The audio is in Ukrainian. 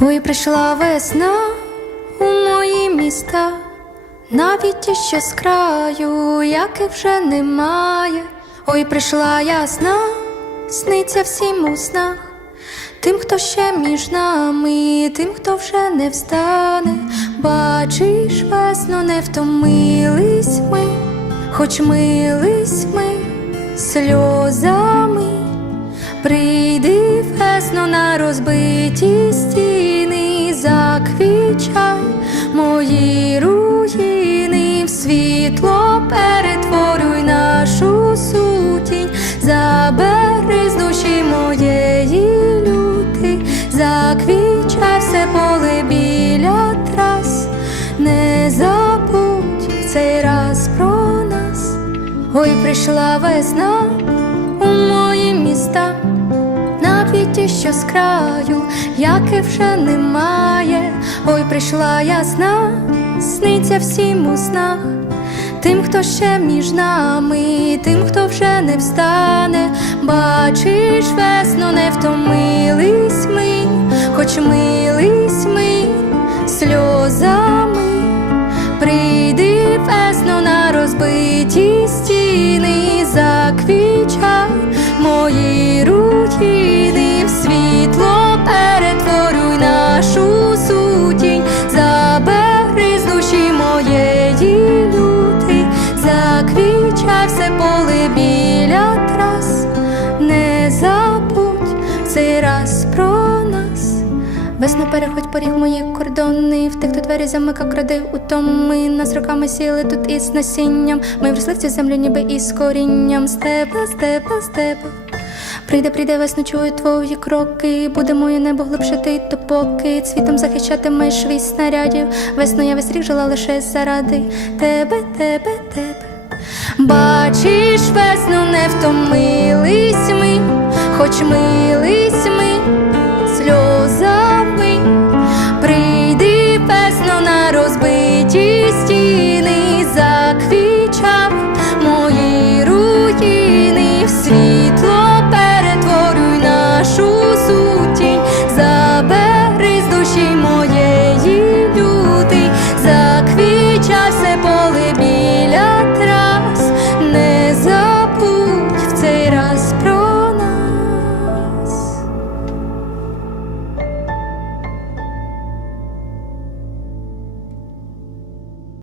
Ой, прийшла весна у мої міста, навіть ті, що з краю, яких вже немає. Ой, прийшла ясна, сниться всім у снах, тим, хто ще між нами, тим, хто вже не встане. Бачиш, весно, не втомились ми, хоч мились ми сльозами. Прийди весно на розбиті стіни, мої руїни, в світло перетворюй нашу сутінь, забери з душі моєї люти, заквічай все поле біля трас, не забудь в цей раз про нас. Ой, прийшла весна у мої міста, ті, що з краю, яких вже немає. Ой, прийшла ясна, сниться всім у снах, тим, хто ще між нами, тим, хто вже не встане. Бачиш, весно, не втомились ми, хоч мились ми сльозами. Прийди весно на розбиті заквічай все поле біля трас, не забудь цей раз про нас. Весно переходь поріг мої кордони, в тих, хто двері замика кради утоми. Нас роками сіли тут із насінням. Ми вросли в цю землю, ніби із корінням. Степа, степа, степа. Прийде, прийде весно, чую твої кроки. Буде моє небо глибше ти, то поки цвітом захищатимеш від снарядів. Весно я весь рік жила лише заради тебе, тебе, тебе. Бачиш, весну не втомились ми, хоч мились ми.